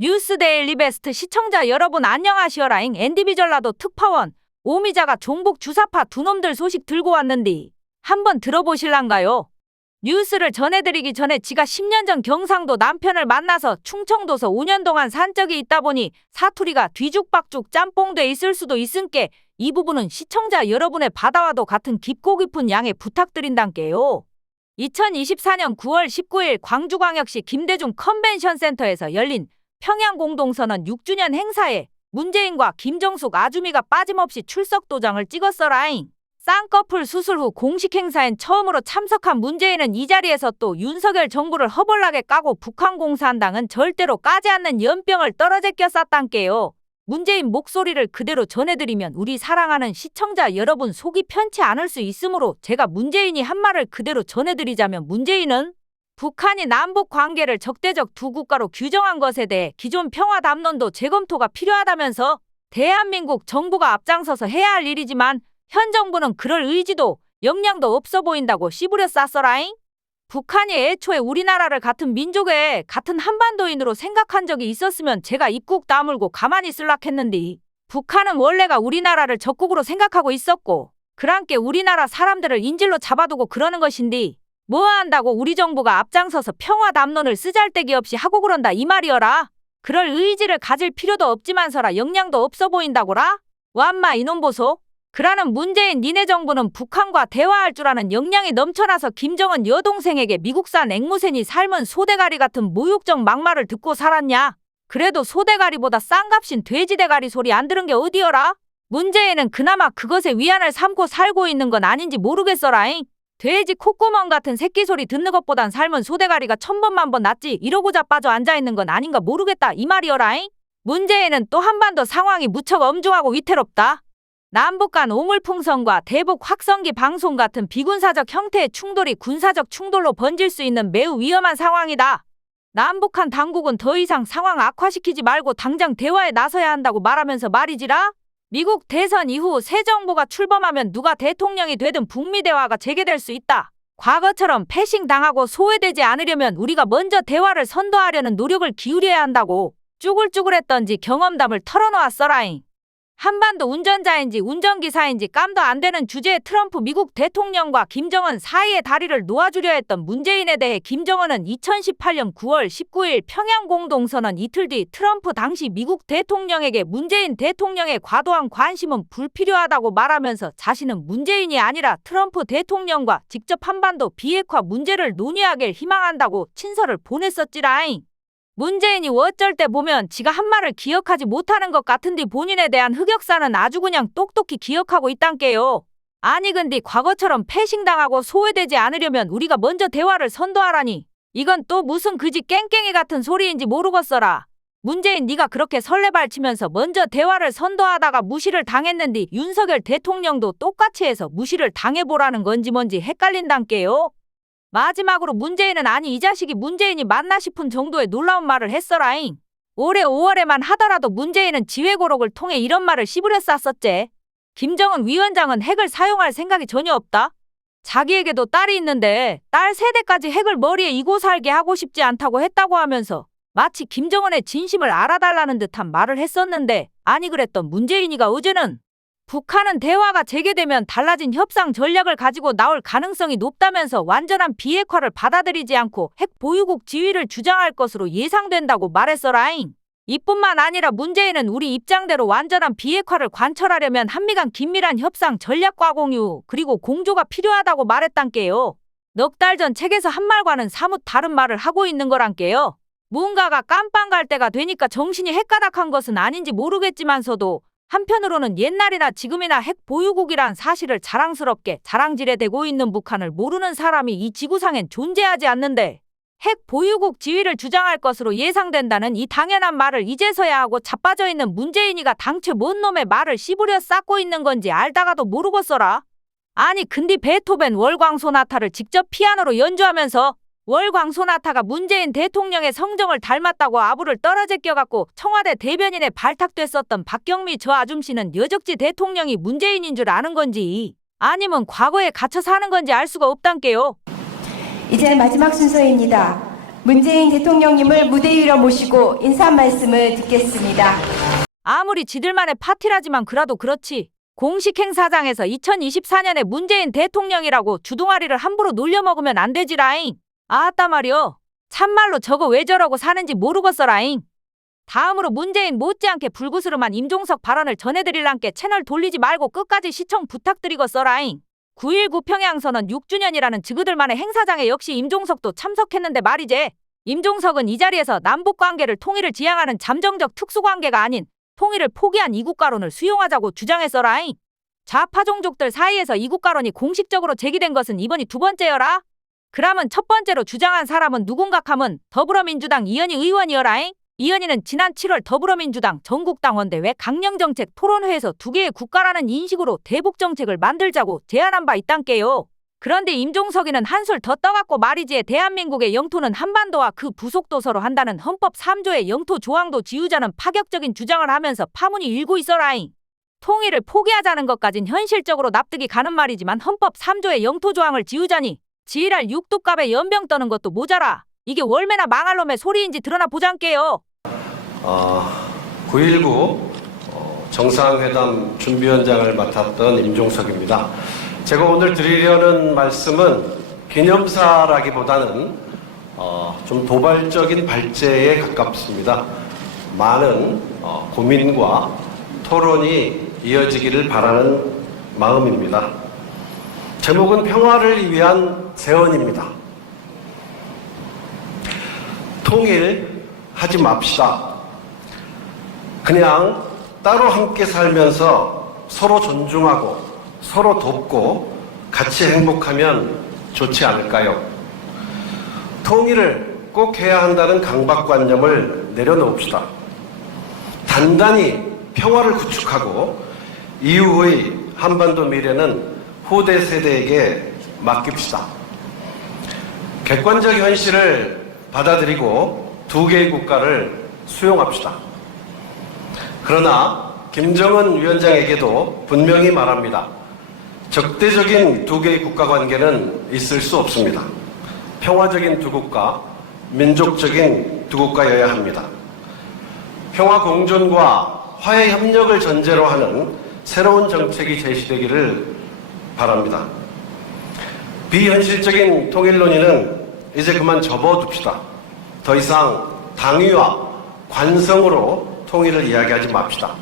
뉴스데일리 베스트 시청자 여러분 안녕하시어라잉. 엔디비전라도 특파원 오미자가 종북 주사파 두 놈들 소식 들고 왔는디 한번 들어보실란가요? 뉴스를 전해드리기 전에 지가 10년 전 경상도 남편을 만나서 충청도서 5년 동안 산 적이 있다 보니 사투리가 뒤죽박죽 짬뽕돼 있을 수도 있은께 이 부분은 시청자 여러분의 바다와도 같은 깊고 깊은 양해 부탁드린단께요. 2024년 9월 19일 광주광역시 김대중 컨벤션센터에서 열린 평양공동선언 6주년 행사에 문재인과 김정숙 아주미가 빠짐없이 출석 도장을 찍었어라잉. 쌍꺼풀 수술 후 공식 행사엔 처음으로 참석한 문재인은 이 자리에서 또 윤석열 정부를 허벌나게 까고 북한 공산당은 절대로 까지 않는 연병을 떨어제껴 쌌단께요. 문재인 목소리를 그대로 전해드리면 우리 사랑하는 시청자 여러분 속이 편치 않을 수 있으므로 제가 문재인이 한 말을 그대로 전해드리자면 문재인은 북한이 남북 관계를 적대적 두 국가로 규정한 것에 대해 기존 평화 담론도 재검토가 필요하다면서 대한민국 정부가 앞장서서 해야 할 일이지만 현 정부는 그럴 의지도 역량도 없어 보인다고 씨부려 쌌어라잉. 북한이 애초에 우리나라를 같은 민족의 같은 한반도인으로 생각한 적이 있었으면 제가 입국 다물고 가만히 있을락했는데 북한은 원래가 우리나라를 적국으로 생각하고 있었고 그랑께 우리나라 사람들을 인질로 잡아두고 그러는 것인데 뭐야 한다고 우리 정부가 앞장서서 평화 담론을 쓰잘데기 없이 하고 그런다 이 말이여라. 그럴 의지를 가질 필요도 없지만서라 역량도 없어 보인다고라. 완마 이놈 보소. 그라는 문재인 니네 정부는 북한과 대화할 줄 아는 역량이 넘쳐나서 김정은 여동생에게 미국산 앵무새니 삶은 소대가리 같은 모욕적 막말을 듣고 살았냐. 그래도 소대가리보다 싼 값인 돼지대가리 소리 안 들은 게 어디여라. 문재인은 그나마 그것에 위안을 삼고 살고 있는 건 아닌지 모르겠어라잉. 돼지 콧구멍 같은 새끼 소리 듣는 것보단 삶은 소대가리가 1000번 1000번 낫지 이러고 자빠져 앉아있는 건 아닌가 모르겠다 이 말이여라잉. 문재인은 또 한반도 상황이 무척 엄중하고 위태롭다. 남북 간 오물풍선과 대북 확성기 방송 같은 비군사적 형태의 충돌이 군사적 충돌로 번질 수 있는 매우 위험한 상황이다. 남북한 당국은 더 이상 상황 악화시키지 말고 당장 대화에 나서야 한다고 말하면서 말이지라. 미국 대선 이후 새 정부가 출범하면 누가 대통령이 되든 북미 대화가 재개될 수 있다. 과거처럼 패싱당하고 소외되지 않으려면 우리가 먼저 대화를 선도하려는 노력을 기울여야 한다고 쭈글쭈글했던지 경험담을 털어놓았어라잉. 한반도 운전자인지 운전기사인지 깜도 안 되는 주제에 트럼프 미국 대통령과 김정은 사이의 다리를 놓아주려 했던 문재인에 대해 김정은은 2018년 9월 19일 평양공동선언 이틀 뒤 트럼프 당시 미국 대통령에게 문재인 대통령의 과도한 관심은 불필요하다고 말하면서 자신은 문재인이 아니라 트럼프 대통령과 직접 한반도 비핵화 문제를 논의하길 희망한다고 친서를 보냈었지라잉. 문재인이 어쩔 때 보면 지가 한 말을 기억하지 못하는 것 같은데 본인에 대한 흑역사는 아주 그냥 똑똑히 기억하고 있단께요. 아니 근데 과거처럼 패싱당하고 소외되지 않으려면 우리가 먼저 대화를 선도하라니 이건 또 무슨 그지 깽깽이 같은 소리인지 모르겠어라. 문재인 네가 그렇게 설레발치면서 먼저 대화를 선도하다가 무시를 당했는데 윤석열 대통령도 똑같이 해서 무시를 당해보라는 건지 뭔지 헷갈린단께요. 마지막으로 문재인은 아니 이 자식이 문재인이 맞나 싶은 정도의 놀라운 말을 했어라잉. 올해 5월에만 하더라도 문재인은 지회고록을 통해 이런 말을 씨부려 쌌었제. 김정은 위원장은 핵을 사용할 생각이 전혀 없다. 자기에게도 딸이 있는데 딸 세대까지 핵을 머리에 이고 살게 하고 싶지 않다고 했다고 하면서 마치 김정은의 진심을 알아달라는 듯한 말을 했었는데 아니 그랬던 문재인이가 어제는 북한은 대화가 재개되면 달라진 협상 전략을 가지고 나올 가능성이 높다면서 완전한 비핵화를 받아들이지 않고 핵 보유국 지위를 주장할 것으로 예상된다고 말했어라잉. 이뿐만 아니라 문재인은 우리 입장대로 완전한 비핵화를 관철하려면 한미 간 긴밀한 협상 전략과 공유 그리고 공조가 필요하다고 말했단께요. 넉 달 전 책에서 한 말과는 사뭇 다른 말을 하고 있는 거란께요. 뭔가가 깜빵 갈 때가 되니까 정신이 헷가닥한 것은 아닌지 모르겠지만서도 한편으로는 옛날이나 지금이나 핵 보유국이란 사실을 자랑스럽게 자랑질해 대고 있는 북한을 모르는 사람이 이 지구상엔 존재하지 않는데 핵 보유국 지위를 주장할 것으로 예상된다는 이 당연한 말을 이제서야 하고 자빠져 있는 문재인이가 당최 뭔 놈의 말을 씨부려 쌓고 있는 건지 알다가도 모르겠어라. 아니 근데 베토벤 월광소나타를 직접 피아노로 연주하면서 월광소나타가 문재인 대통령의 성정을 닮았다고 아부를 떨어제껴갖고 청와대 대변인에 발탁됐었던 박경미 저 아줌씨는 여적지 대통령이 문재인인 줄 아는 건지 아니면 과거에 갇혀 사는 건지 알 수가 없단께요. 이제 마지막 순서입니다. 문재인 대통령님을 무대 위로 모시고 인사 말씀을 듣겠습니다. 아무리 지들만의 파티라지만 그라도 그렇지. 공식 행사장에서 2024년에 문재인 대통령이라고 주둥아리를 함부로 놀려먹으면 안 되지라잉. 아따 말이여. 참말로 저거 왜 저러고 사는지 모르겠어라잉. 다음으로 문재인 못지않게 불구스름한 임종석 발언을 전해드릴란께 채널 돌리지 말고 끝까지 시청 부탁드리겠어라잉. 9.19 평양선언 6주년이라는 지그들만의 행사장에 역시 임종석도 참석했는데 말이제. 임종석은 이 자리에서 남북관계를 통일을 지향하는 잠정적 특수관계가 아닌 통일을 포기한 이국가론을 수용하자고 주장했어라잉. 좌파 종족들 사이에서 이국가론이 공식적으로 제기된 것은 이번이 두 번째여라. 그러면 첫 번째로 주장한 사람은 누군가 하면 더불어민주당 이현희 의원이여라잉. 이현희는 지난 7월 더불어민주당 전국당원대회 강령정책 토론회에서 두 개의 국가라는 인식으로 대북정책을 만들자고 제안한 바 있단께요. 그런데 임종석이는 한술 더 떠갖고 말이지에 대한민국의 영토는 한반도와 그 부속도서로 한다는 헌법 3조의 영토 조항도 지우자는 파격적인 주장을 하면서 파문이 일고 있어라잉. 통일을 포기하자는 것까진 현실적으로 납득이 가는 말이지만 헌법 3조의 영토 조항을 지우자니 지랄 육두갑에 연병 떠는 것도 모자라. 이게 월매나 망할 놈의 소리인지 드러나 보장께요. 9.19 정상회담 준비위원장을 맡았던 임종석입니다. 제가 오늘 드리려는 말씀은 기념사라기보다는 좀 도발적인 발제에 가깝습니다. 많은 고민과 토론이 이어지기를 바라는 마음입니다. 제목은 평화를 위한 세원입니다. 통일하지 맙시다. 그냥 따로 함께 살면서 서로 존중하고 서로 돕고 같이 행복하면 좋지 않을까요? 통일을 꼭 해야 한다는 강박관념을 내려놓읍시다. 단단히 평화를 구축하고 이후의 한반도 미래는 후대 세대에게 맡깁시다. 객관적 현실을 받아들이고 두 개의 국가를 수용합시다. 그러나 김정은 위원장에게도 분명히 말합니다. 적대적인 두 개의 국가 관계는 있을 수 없습니다. 평화적인 두 국가, 민족적인 두 국가여야 합니다. 평화 공존과 화해 협력을 전제로 하는 새로운 정책이 제시되기를 바랍니다. 비현실적인 통일 논의는 이제 그만 접어둡시다. 더 이상 당위와 관성으로 통일을 이야기하지 맙시다.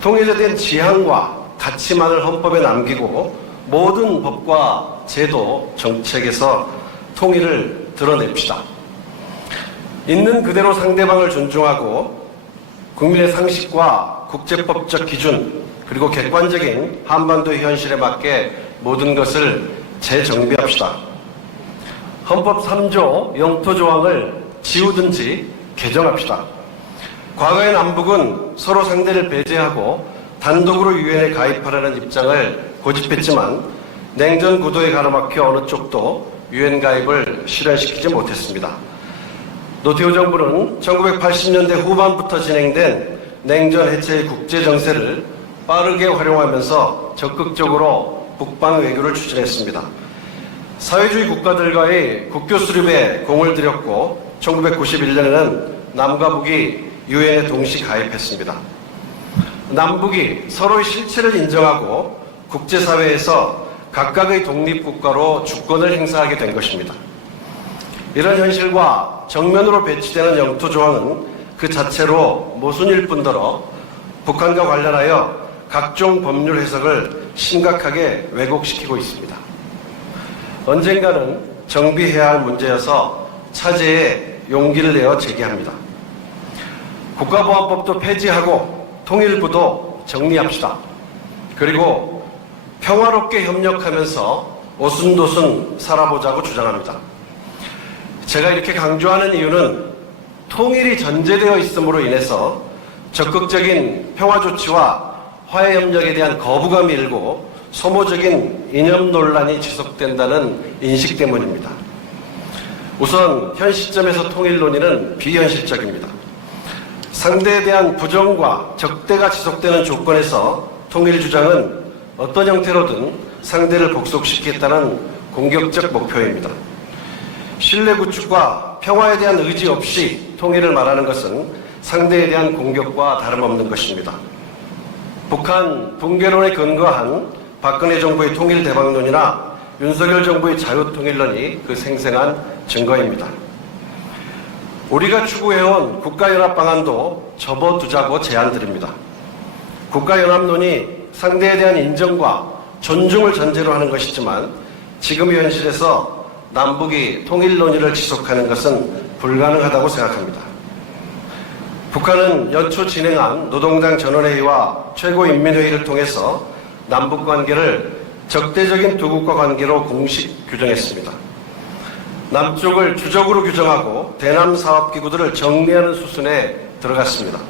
통일에 대한 지향과 가치만을 헌법에 남기고 모든 법과 제도, 정책에서 통일을 드러냅시다. 있는 그대로 상대방을 존중하고 국민의 상식과 국제법적 기준 그리고 객관적인 한반도의 현실에 맞게 모든 것을 재정비합시다. 헌법 3조 영토 조항을 지우든지 개정합시다. 과거의 남북은 서로 상대를 배제하고 단독으로 유엔에 가입하라는 입장을 고집했지만 냉전 구도에 가로막혀 어느 쪽도 유엔 가입을 실현시키지 못했습니다. 노태우 정부는 1980년대 후반부터 진행된 냉전 해체의 국제 정세를 빠르게 활용하면서 적극적으로 북방 외교를 추진했습니다. 사회주의 국가들과의 국교 수립에 공을 들였고 1991년에는 남과 북이 유엔에 동시 가입했습니다. 남북이 서로의 실체를 인정하고 국제사회에서 각각의 독립국가로 주권을 행사하게 된 것입니다. 이런 현실과 정면으로 배치되는 영토 조항은 그 자체로 모순일 뿐더러 북한과 관련하여 각종 법률 해석을 심각하게 왜곡시키고 있습니다. 언젠가는 정비해야 할 문제여서 차제에 용기를 내어 제기합니다. 국가보안법도 폐지하고 통일부도 정리합시다. 그리고 평화롭게 협력하면서 오순도순 살아보자고 주장합니다. 제가 이렇게 강조하는 이유는 통일이 전제되어 있음으로 인해서 적극적인 평화 조치와 화해 협력에 대한 거부감이 일고 소모적인 이념 논란이 지속된다는 인식 때문입니다. 우선 현 시점에서 통일 논의는 비현실적입니다. 상대에 대한 부정과 적대가 지속되는 조건에서 통일 주장은 어떤 형태로든 상대를 복속시키겠다는 공격적 목표입니다. 신뢰 구축과 평화에 대한 의지 없이 통일을 말하는 것은 상대에 대한 공격과 다름없는 것입니다. 북한 붕괴론에 근거한 박근혜 정부의 통일 대박론이나 윤석열 정부의 자유통일론이 그 생생한 증거입니다. 우리가 추구해온 국가연합 방안도 접어두자고 제안드립니다. 국가연합론이 상대에 대한 인정과 존중을 전제로 하는 것이지만 지금의 현실에서 남북이 통일 논의를 지속하는 것은 불가능하다고 생각합니다. 북한은 연초 진행한 노동당 전원회의와 최고인민회의를 통해서 남북 관계를 적대적인 두 국가 관계로 공식 규정했습니다. 남쪽을 주적으로 규정하고 대남 사업기구들을 정리하는 수순에 들어갔습니다.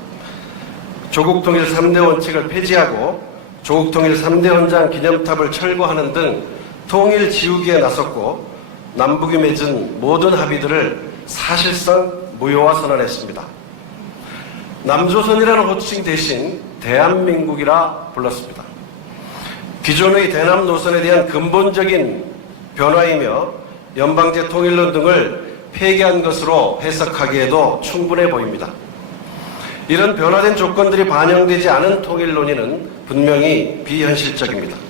조국통일 3대 원칙을 폐지하고 조국통일 3대 헌장 기념탑을 철거하는 등 통일 지우기에 나섰고 남북이 맺은 모든 합의들을 사실상 무효화 선언했습니다. 남조선이라는 호칭 대신 대한민국이라 불렀습니다. 기존의 대남 노선에 대한 근본적인 변화이며 연방제 통일론 등을 폐기한 것으로 해석하기에도 충분해 보입니다. 이런 변화된 조건들이 반영되지 않은 통일 논의는 분명히 비현실적입니다.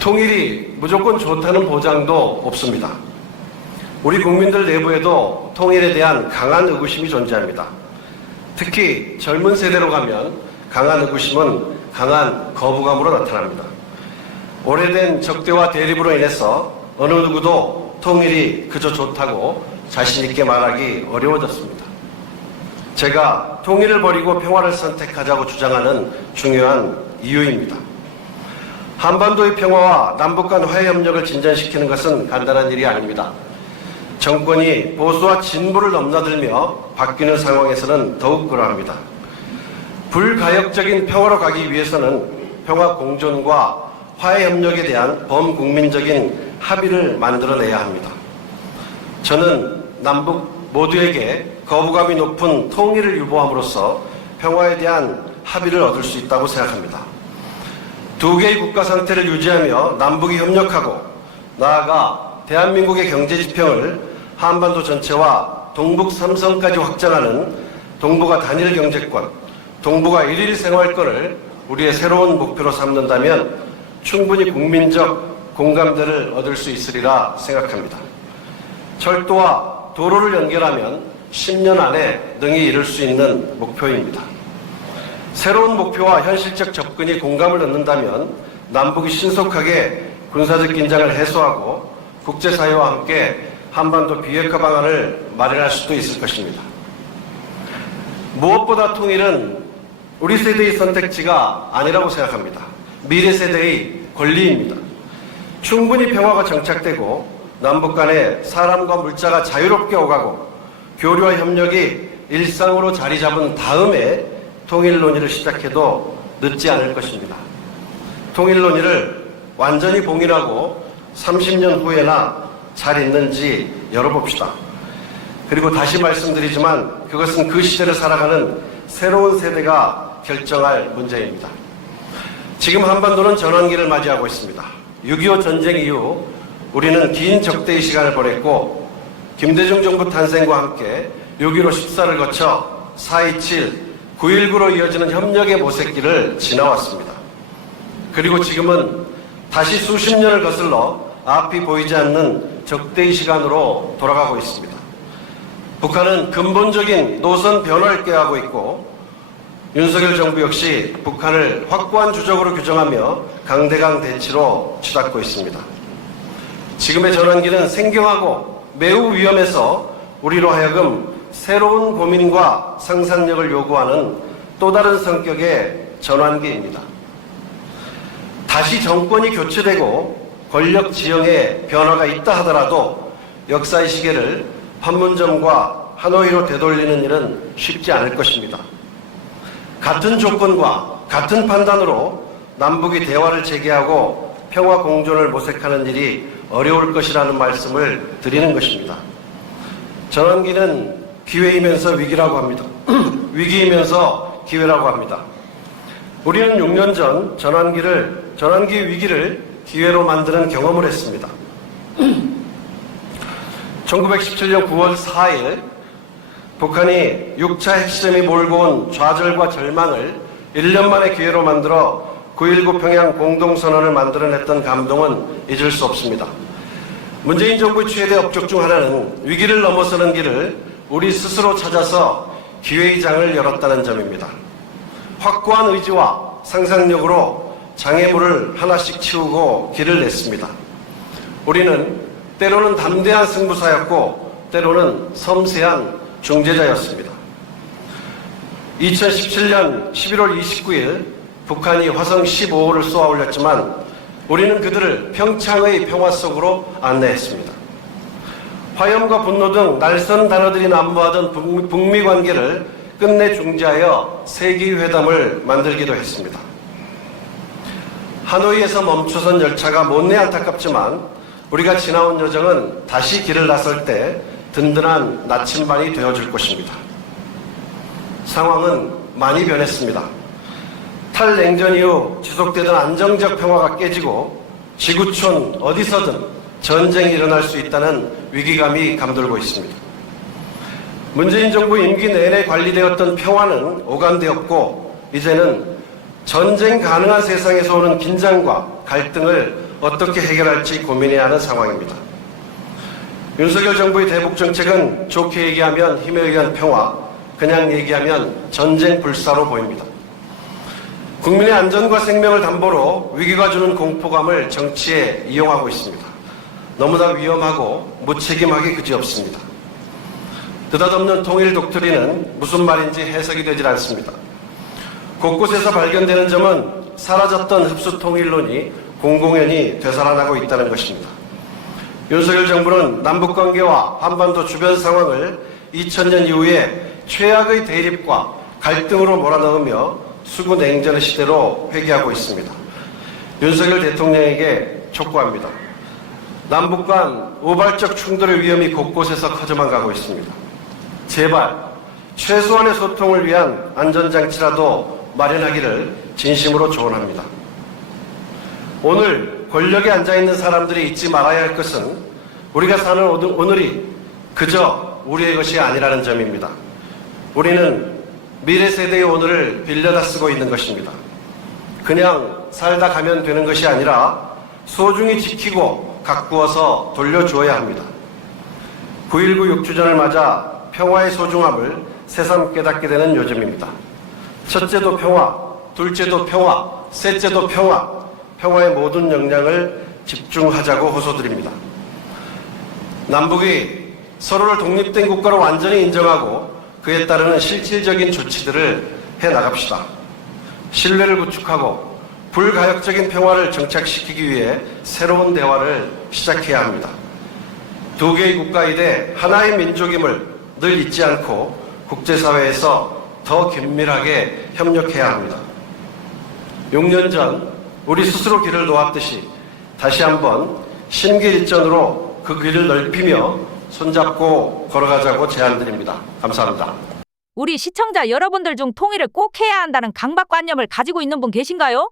통일이 무조건 좋다는 보장도 없습니다. 우리 국민들 내부에도 통일에 대한 강한 의구심이 존재합니다. 특히 젊은 세대로 가면 강한 의구심은 강한 거부감으로 나타납니다. 오래된 적대와 대립으로 인해서 어느 누구도 통일이 그저 좋다고 자신 있게 말하기 어려워졌습니다. 제가 통일을 버리고 평화를 선택하자고 주장하는 중요한 이유입니다. 한반도의 평화와 남북 간 화해 협력을 진전시키는 것은 간단한 일이 아닙니다. 정권이 보수와 진보를 넘나들며 바뀌는 상황에서는 더욱 그러합니다. 불가역적인 평화로 가기 위해서는 평화 공존과 화해 협력에 대한 범국민적인 합의를 만들어내야 합니다. 저는 남북 모두에게 거부감이 높은 통일을 유보함으로써 평화에 대한 합의를 얻을 수 있다고 생각합니다. 두 개의 국가 상태를 유지하며 남북이 협력하고 나아가 대한민국의 경제지평을 한반도 전체와 동북 삼성까지 확장하는 동북아 단일 경제권, 동북아 일일 생활권을 우리의 새로운 목표로 삼는다면 충분히 국민적 공감대를 얻을 수 있으리라 생각합니다. 철도와 도로를 연결하면 10년 안에 능히 이룰 수 있는 목표입니다. 새로운 목표와 현실적 접근이 공감을 얻는다면 남북이 신속하게 군사적 긴장을 해소하고 국제사회와 함께 한반도 비핵화 방안을 마련할 수도 있을 것입니다. 무엇보다 통일은 우리 세대의 선택지가 아니라고 생각합니다. 미래 세대의 권리입니다. 충분히 평화가 정착되고 남북 간에 사람과 물자가 자유롭게 오가고 교류와 협력이 일상으로 자리 잡은 다음에 통일 논의를 시작해도 늦지 않을 것입니다. 통일 논의를 완전히 봉인하고 30년 후에나 잘 있는지 열어봅시다. 그리고 다시 말씀드리지만 그것은 그 시대를 살아가는 새로운 세대가 결정할 문제입니다. 지금 한반도는 전환기를 맞이하고 있습니다. 6.25 전쟁 이후 우리는 긴 적대의 시간을 보냈고 김대중 정부 탄생과 함께 6.15 14를 거쳐 4.27, 9.19로 이어지는 협력의 모색길을 지나왔습니다. 그리고 지금은 다시 수십 년을 거슬러 앞이 보이지 않는 적대의 시간으로 돌아가고 있습니다. 북한은 근본적인 노선 변화를 꾀하고 있고 윤석열 정부 역시 북한을 확고한 주적으로 규정하며 강대강 대치로 치닫고 있습니다. 지금의 전환기는 생경하고 매우 위험해서 우리로 하여금 새로운 고민과 상상력을 요구하는 또 다른 성격의 전환기입니다. 다시 정권이 교체되고 권력 지형에 변화가 있다 하더라도 역사의 시계를 판문점과 하노이로 되돌리는 일은 쉽지 않을 것입니다. 같은 조건과 같은 판단으로 남북이 대화를 재개하고 평화 공존을 모색하는 일이 어려울 것이라는 말씀을 드리는 것입니다. 전환기는 기회이면서 위기라고 합니다. 위기이면서 기회라고 합니다. 우리는 6년 전 전환기 위기를 기회로 만드는 경험을 했습니다. 1917년 9월 4일 북한이 6차 핵시험이 몰고 온 좌절과 절망을 1년 만에 기회로 만들어 9.19 평양 공동선언을 만들어냈던 감동은 잊을 수 없습니다. 문재인 정부의 최대 업적 중 하나는 위기를 넘어서는 길을 우리 스스로 찾아서 기회의 장을 열었다는 점입니다. 확고한 의지와 상상력으로 장애물을 하나씩 치우고 길을 냈습니다. 우리는 때로는 담대한 승부사였고 때로는 섬세한 중재자였습니다. 2017년 11월 29일 북한이 화성 15호를 쏘아 올렸지만 우리는 그들을 평창의 평화 속으로 안내했습니다. 화염과 분노 등 날선 단어들이 난무하던 북미 관계를 끝내 중재하여 세기회담을 만들기도 했습니다. 하노이에서 멈춰선 열차가 못내 안타깝지만 우리가 지나온 여정은 다시 길을 나설 때 든든한 나침반이 되어줄 것입니다. 상황은 많이 변했습니다. 탈냉전 이후 지속되던 안정적 평화가 깨지고 지구촌 어디서든 전쟁이 일어날 수 있다는 위기감이 감돌고 있습니다. 문재인 정부 임기 내내 관리되었던 평화는 오간되었고 이제는 전쟁 가능한 세상에서 오는 긴장과 갈등을 어떻게 해결할지 고민해야 하는 상황입니다. 윤석열 정부의 대북 정책은 좋게 얘기하면 힘에 의한 평화, 그냥 얘기하면 전쟁 불사로 보입니다. 국민의 안전과 생명을 담보로 위기가 주는 공포감을 정치에 이용하고 있습니다. 너무나 위험하고 무책임하기 그지없습니다. 느닷없는 통일 독트린은 무슨 말인지 해석이 되질 않습니다. 곳곳에서 발견되는 점은 사라졌던 흡수 통일론이 공공연히 되살아나고 있다는 것입니다. 윤석열 정부는 남북관계와 한반도 주변 상황을 2000년 이후에 최악의 대립과 갈등으로 몰아넣으며 수구 냉전의 시대로 회귀하고 있습니다. 윤석열 대통령에게 촉구합니다. 남북 간 우발적 충돌의 위험이 곳곳에서 커져만 가고 있습니다. 제발 최소한의 소통을 위한 안전장치라도 마련하기를 진심으로 조언합니다. 오늘 권력에 앉아있는 사람들이 잊지 말아야 할 것은 우리가 사는 오늘이 그저 우리의 것이 아니라는 점입니다. 우리는 미래 세대의 오늘을 빌려다 쓰고 있는 것입니다. 그냥 살다 가면 되는 것이 아니라 소중히 지키고 가꾸어서 돌려주어야 합니다. 9.19 6주년을 맞아 평화의 소중함을 새삼 깨닫게 되는 요즘입니다. 첫째도 평화, 둘째도 평화, 셋째도 평화, 평화의 모든 역량을 집중하자고 호소드립니다. 남북이 서로를 독립된 국가로 완전히 인정하고 그에 따르는 실질적인 조치들을 해나갑시다. 신뢰를 구축하고 불가역적인 평화를 정착시키기 위해 새로운 대화를 시작해야 합니다. 두 개의 국가이되 하나의 민족임을 늘 잊지 않고 국제사회에서 더 긴밀하게 협력해야 합니다. 6년 전 우리 스스로 길을 놓았듯이 다시 한번 신길일전으로 그 길을 넓히며 손잡고 걸어가자고 제안드립니다. 감사합니다. 우리 시청자 여러분들 중 통일을 꼭 해야 한다는 강박관념을 가지고 있는 분 계신가요?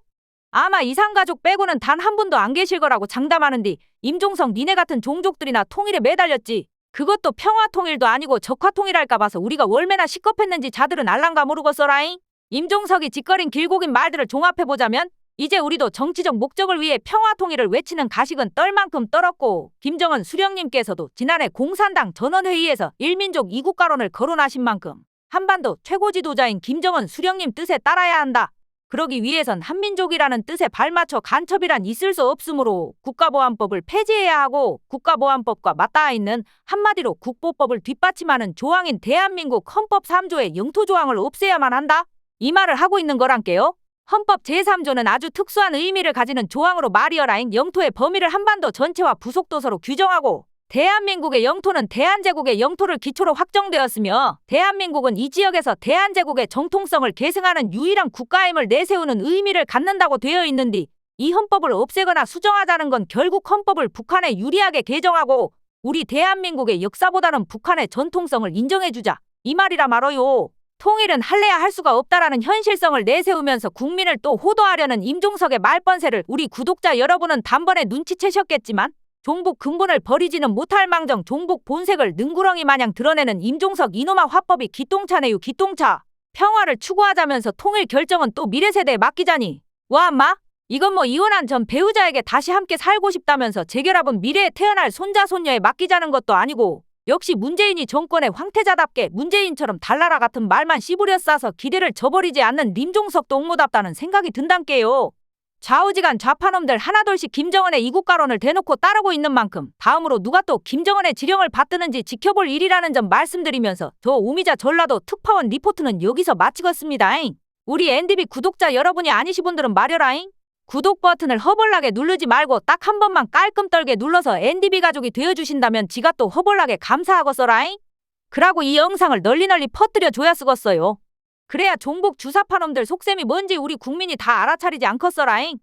아마 이산가족 빼고는 단 한 분도 안 계실 거라고 장담하는디 임종석 니네 같은 종족들이나 통일에 매달렸지. 그것도 평화통일도 아니고 적화통일할까 봐서 우리가 얼마나 시겁했는지 자들은 알랑가 모르겠어라잉. 임종석이 짓거린 길고 긴 말들을 종합해보자면 이제 우리도 정치적 목적을 위해 평화통일을 외치는 가식은 떨 만큼 떨었고 김정은 수령님께서도 지난해 공산당 전원회의에서 일민족 이국가론을 거론하신 만큼 한반도 최고 지도자인 김정은 수령님 뜻에 따라야 한다. 그러기 위해선 한민족이라는 뜻에 발맞춰 간첩이란 있을 수 없으므로 국가보안법을 폐지해야 하고 국가보안법과 맞닿아 있는 한마디로 국보법을 뒷받침하는 조항인 대한민국 헌법 3조의 영토조항을 없애야만 한다. 이 말을 하고 있는 거란께요. 헌법 제3조는 아주 특수한 의미를 가지는 조항으로 말이어라잉 영토의 범위를 한반도 전체와 부속도서로 규정하고 대한민국의 영토는 대한제국의 영토를 기초로 확정되었으며 대한민국은 이 지역에서 대한제국의 정통성을 계승하는 유일한 국가임을 내세우는 의미를 갖는다고 되어 있는디 이 헌법을 없애거나 수정하자는 건 결국 헌법을 북한에 유리하게 개정하고 우리 대한민국의 역사보다는 북한의 전통성을 인정해주자 이 말이라 말어요. 통일은 할래야 할 수가 없다라는 현실성을 내세우면서 국민을 또 호도하려는 임종석의 말번세를 우리 구독자 여러분은 단번에 눈치채셨겠지만 종북 근본을 버리지는 못할 망정 종북 본색을 능구렁이 마냥 드러내는 임종석 이놈아 화법이 기똥차네요 기똥차. 평화를 추구하자면서 통일 결정은 또 미래 세대에 맡기자니. 와 마? 이건 뭐 이혼한 전 배우자에게 다시 함께 살고 싶다면서 재결합은 미래에 태어날 손자 손녀에 맡기자는 것도 아니고 역시 문재인이 정권의 황태자답게 문재인처럼 달나라 같은 말만 씨부려 싸서 기대를 저버리지 않는 임종석도 옥모답다는 생각이 든단께요. 좌우지간 좌파놈들 하나둘씩 김정은의 이국가론을 대놓고 따르고 있는 만큼 다음으로 누가 또 김정은의 지령을 받드는지 지켜볼 일이라는 점 말씀드리면서 저 오미자 전라도 특파원 리포트는 여기서 마치겠습니다잉. 우리 NDB 구독자 여러분이 아니시 분들은 말여라잉. 구독 버튼을 허벌나게 누르지 말고 딱 한 번만 깔끔 떨게 눌러서 NDB 가족이 되어주신다면 지가 또 허벌나게 감사하겠어라잉. 그라고 이 영상을 널리 퍼뜨려 줘야 쓰겄어요. 그래야 종북 주사파놈들 속셈이 뭔지 우리 국민이 다 알아차리지 않겠어라잉.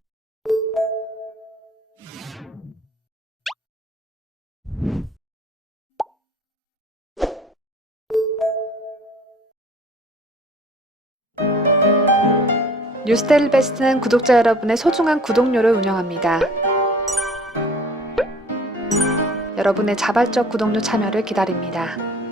뉴스데일리 베스트는 구독자 여러분의 소중한 구독료를 운영합니다. 여러분의 자발적 구독료 참여를 기다립니다.